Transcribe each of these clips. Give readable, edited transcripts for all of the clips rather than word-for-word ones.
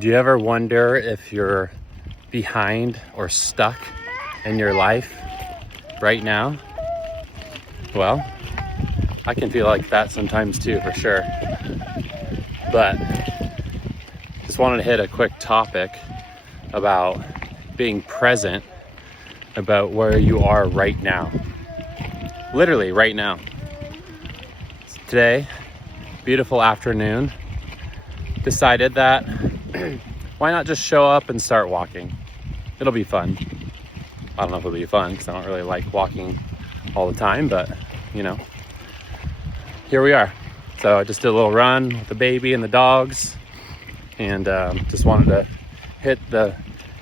Do you ever wonder if you're behind or stuck in your life right now? Well, I can feel like that sometimes too, for sure. But just wanted to hit a quick topic about being present, about where you are right now. Literally right now. Today, beautiful afternoon, decided that why not just show up and start walking? It'll be fun. I don't know if it'll be fun because I don't really like walking all the time, but you know, here we are. So I just did a little run with the baby and the dogs, and just wanted to hit the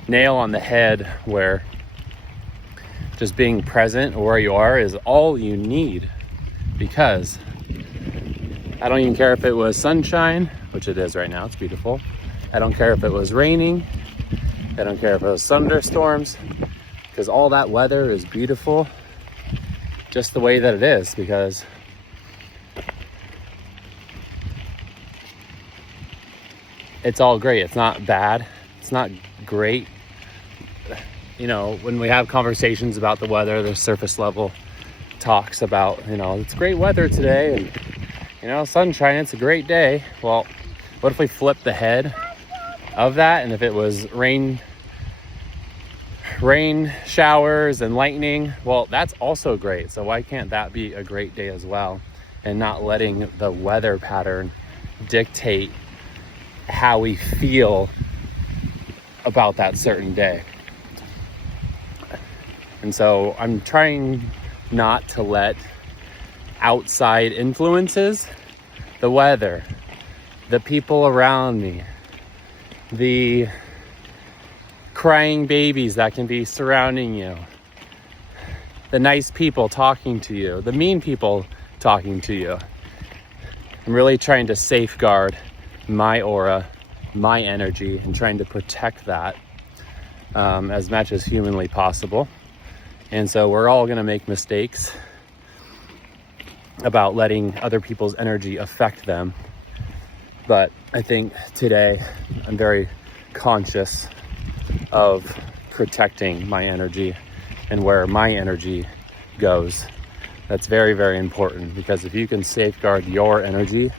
nail on the head where just being present where you are is all you need. Because I don't even care if it was sunshine, which it is right now, it's beautiful. I don't care if it was raining. I don't care if it was thunderstorms, because all that weather is beautiful just the way that it is, because it's all great. It's not bad. It's not great. You know, when we have conversations about the weather, the surface level talks about, you know, it's great weather today and, you know, sunshine, it's a great day. Well, what if we flip the head of that, and if it was rain showers and lightning? Well, that's also great. So why can't that be a great day as well, and not letting the weather pattern dictate how we feel about that certain day? And so I'm trying not to let outside influences, the weather, the people around me, the crying babies that can be surrounding you, the nice people talking to you, the mean people talking to you. I'm really trying to safeguard my aura, my energy, and trying to protect that as much as humanly possible. And so we're all going to make mistakes about letting other people's energy affect them. But I think today I'm very conscious of protecting my energy and where my energy goes. That's very, very important, because if you can safeguard your energy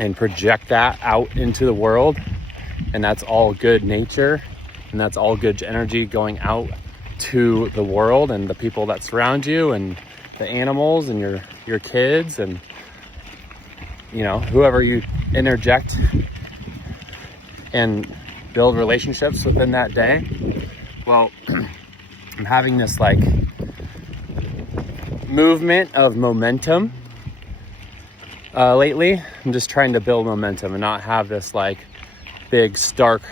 and project that out into the world, and that's all good nature and that's all good energy going out to the world and the people that surround you and the animals and your kids and, you know, whoever you interject and build relationships within that day. Well, I'm having this like movement of momentum lately. I'm just trying to build momentum and not have this like big, stark,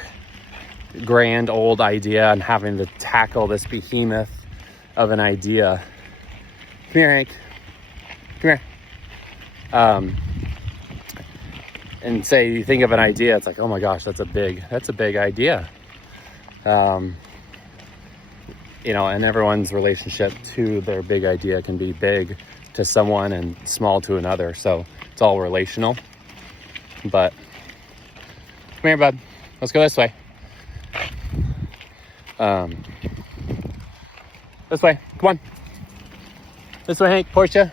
grand old idea and having to tackle this behemoth of an idea. Come here, Hank. Come here. And say you think of an idea, it's like, oh my gosh, that's a big idea. You know, and everyone's relationship to their big idea can be big to someone and small to another. So it's all relational. But come here, bud. Let's go this way. This way. Come on. This way, Hank. Portia.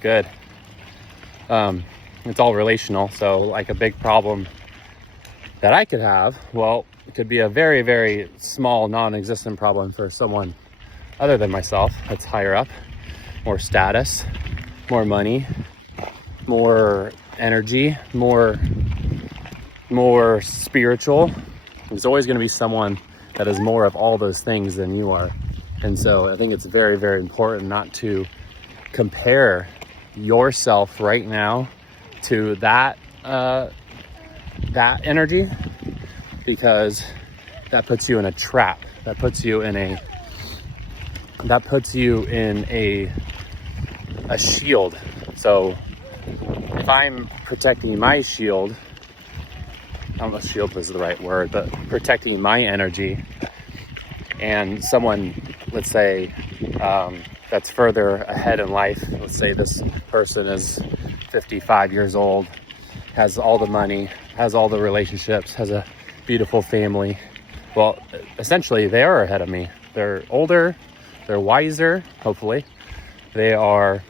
Good. It's all relational. So like a big problem that I could have, well, it could be a very, very small, non-existent problem for someone other than myself that's higher up, more status, more money, more energy, more spiritual. There's always going to be someone that is more of all those things than you are. And so I think it's very, very important not to compare yourself right now to that energy, because that puts you in a trap. That puts you in a shield. So if I'm protecting my shield, I don't know if shield is the right word, but protecting my energy, and someone, let's say, that's further ahead in life, let's say this person is 55 years old, has all the money, has all the relationships, has a beautiful family. Well, essentially they are ahead of me. They're older, they're wiser, hopefully. They are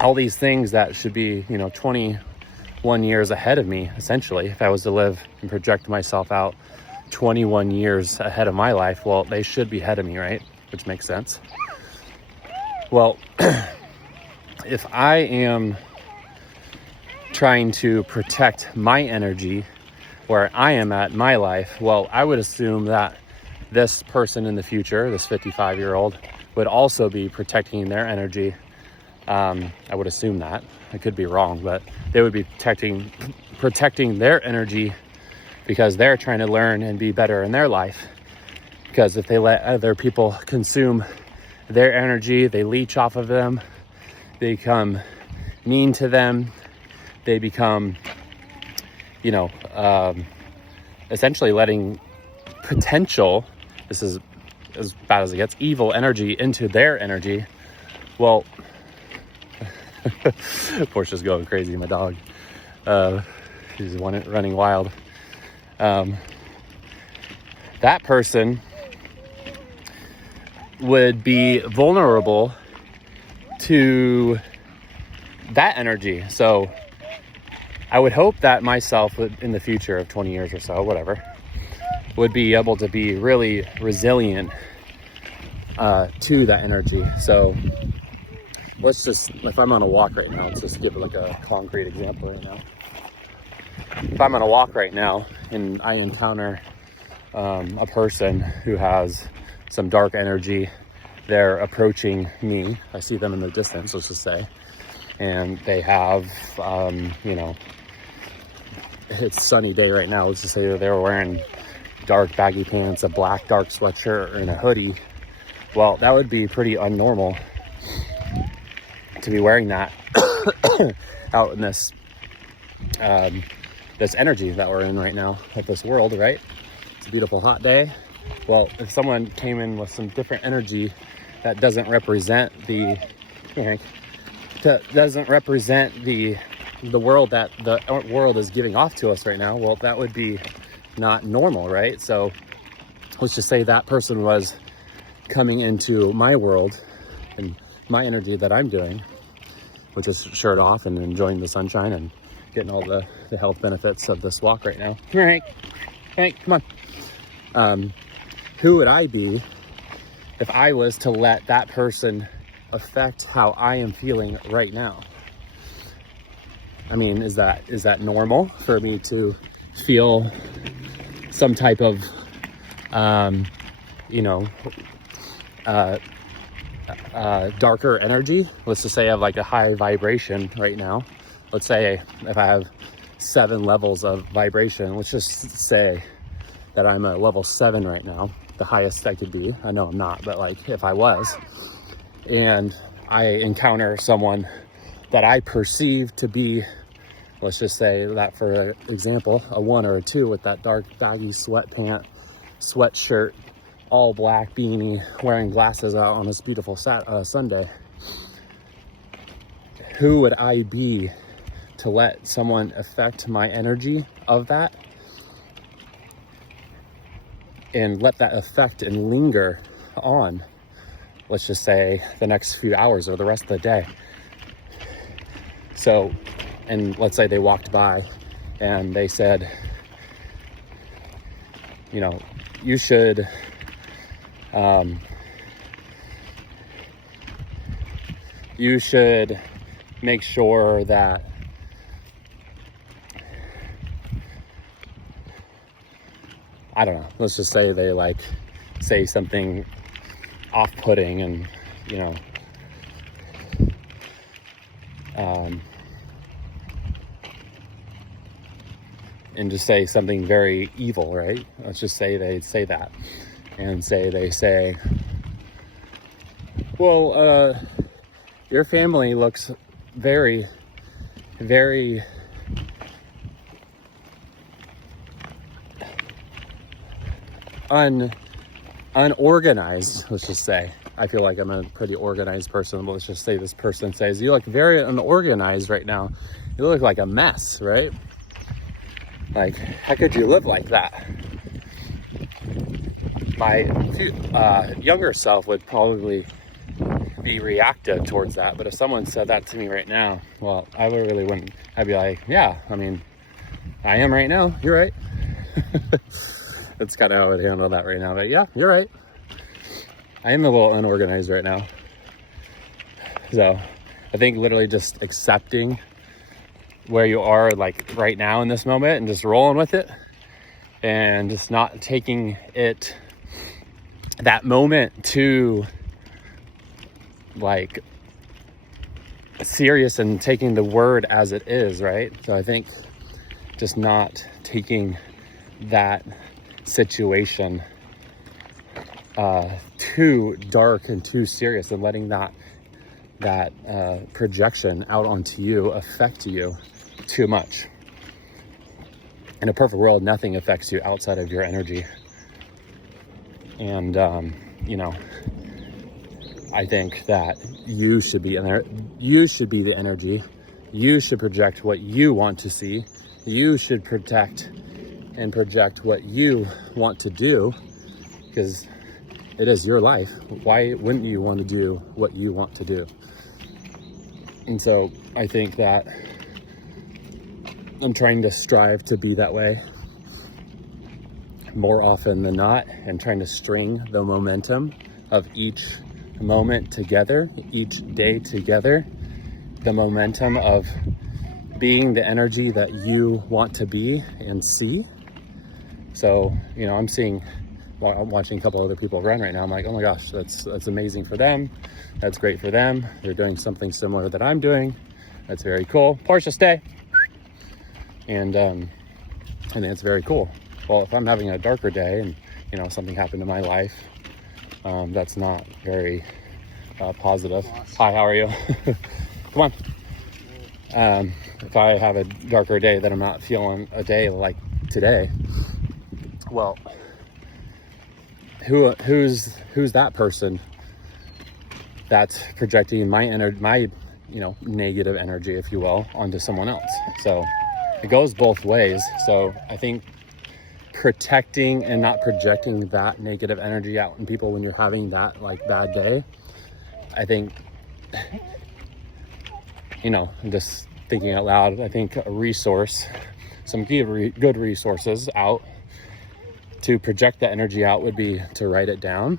all these things that should be, 21 years ahead of me, essentially. If I was to live and project myself out 21 years ahead of my life, well, they should be ahead of me, right? Which makes sense. Well, if I am trying to protect my energy where I am at in my life, well, I would assume that this person in the future, this 55-year-old, would also be protecting their energy. I would assume that. I could be wrong, but they would be protecting their energy because they're trying to learn and be better in their life. Because if they let other people consume their energy, they leech off of them, they become mean to them, they become, essentially letting potential, this is as bad as it gets, evil energy into their energy. Well, Portia's going crazy, my dog. She's running wild. That person would be vulnerable to that energy. So I would hope that myself in the future of 20 years or so, whatever, would be able to be really resilient to that energy. So let's just, if I'm on a walk right now, let's just give like a concrete example right now. If I'm on a walk right now and I encounter a person who has some dark energy, they're approaching me. I see them in the distance, let's just say, and they have, it's sunny day right now. Let's just say that they're wearing dark baggy pants, a black dark sweatshirt, and a hoodie. Well, that would be pretty unnormal to be wearing that out in this this energy that we're in right now of this world, right? It's a beautiful hot day. Well, if someone came in with some different energy that doesn't represent the world that the world is giving off to us right now, well, that would be not normal, right? So let's just say that person was coming into my world and my energy that I'm doing, which is shirt off and enjoying the sunshine and getting all the health benefits of this walk right now. Come here, Hank, come on. Who would I be if I was to let that person affect how I am feeling right now? I mean, is that normal for me to feel some type of, darker energy? Let's just say I have like a high vibration right now. Let's say if I have 7 levels of vibration, let's just say that I'm at level 7 right now, the highest I could be. I know I'm not, but like if I was, and I encounter someone that I perceive to be, let's just say that for example, a 1 or a 2 with that dark baggy sweatshirt, all black beanie, wearing glasses out on this beautiful Sunday. Who would I be to let someone affect my energy of that and let that affect and linger on, let's just say, the next few hours or the rest of the day? So, and let's say they walked by and they said, you should make sure that I don't know, let's just say they say something off-putting and and just say something very evil, right? Let's just say they say that and they say, well, your family looks very, very unorganized, let's just say. I feel like I'm a pretty organized person, but let's just say this person says, you look very unorganized right now. You look like a mess, right? Like, how could you live like that? My younger self would probably be reactive towards that. But if someone said that to me right now, well, I really wouldn't. I'd be like, yeah, I mean, I am right now. You're right. That's kind of how I would handle that right now. But yeah, you're right. I am a little unorganized right now. So I think literally just accepting where you are, like right now in this moment, and just rolling with it, and just not taking it, that moment, too like serious, and taking the word as it is, right? So I think just not taking that situation too dark and too serious, and letting that projection out onto you affect you too much. In a perfect world, nothing affects you outside of your energy. And you know, I think that you should be in there. You should be the energy. You should project what you want to see. You should protect and project what you want to do, because it is your life. Why wouldn't you want to do what you want to do? And so I think that I'm trying to strive to be that way more often than not, and trying to string the momentum of each moment together, each day together, the momentum of being the energy that you want to be and see. So, you know, I'm watching a couple other people run right now. I'm like, oh my gosh, that's amazing for them. That's great for them. They're doing something similar that I'm doing. That's very cool. Portia, stay. And I think it's very cool. Well, if I'm having a darker day and, you know, something happened in my life, that's not very positive. Hi, how are you? Come on. If I have a darker day that I'm not feeling a day like today, well, who's that person that's projecting my you know, negative energy, if you will, onto someone else? So it goes both ways. So I think protecting and not projecting that negative energy out in people when you're having that like bad day, I think, you know, I'm just thinking out loud, I think a resource, some good resources out to project that energy out would be to write it down,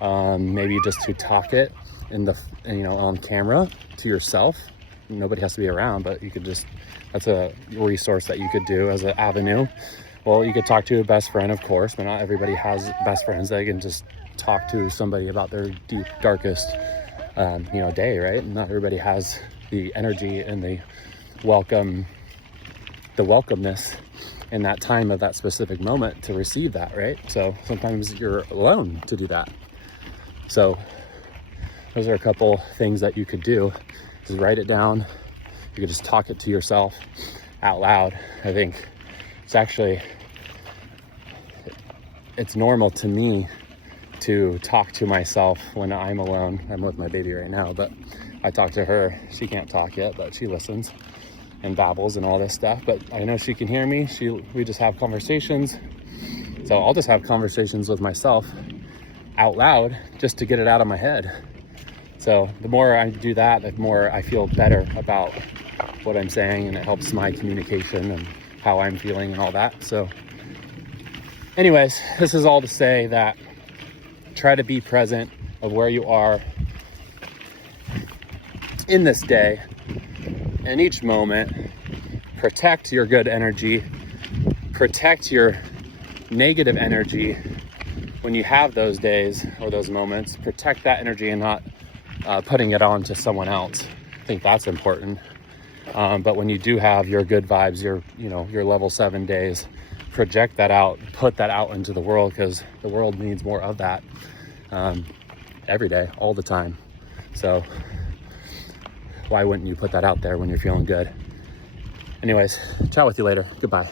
maybe just to talk it you know, on camera to yourself. Nobody has to be around, but you could just, that's a resource that you could do as an avenue. Well, you could talk to a best friend, of course, but not everybody has best friends that can just talk to somebody about their deep, darkest, you know, day, right? And not everybody has the energy and the welcomeness in that time of that specific moment to receive that, right? So sometimes you're alone to do that. So those are a couple things that you could do. Just write it down. You could just talk it to yourself out loud. I think it's normal to me to talk to myself when I'm alone. I'm with my baby right now, but I talk to her. She can't talk yet, but she listens and babbles and all this stuff. But I know she can hear me. We just have conversations. So I'll just have conversations with myself out loud just to get it out of my head. So the more I do that, the more I feel better about what I'm saying, and it helps my communication and how I'm feeling and all that. So anyways, this is all to say that try to be present of where you are in this day, in each moment. Protect your good energy, protect your negative energy when you have those days or those moments. Protect that energy and not putting it on to someone else. I think that's important. But when you do have your good vibes, your level 7 days, project that out, put that out into the world, because the world needs more of that every day, all the time. So why wouldn't you put that out there when you're feeling good? Anyways, chat with you later. Goodbye.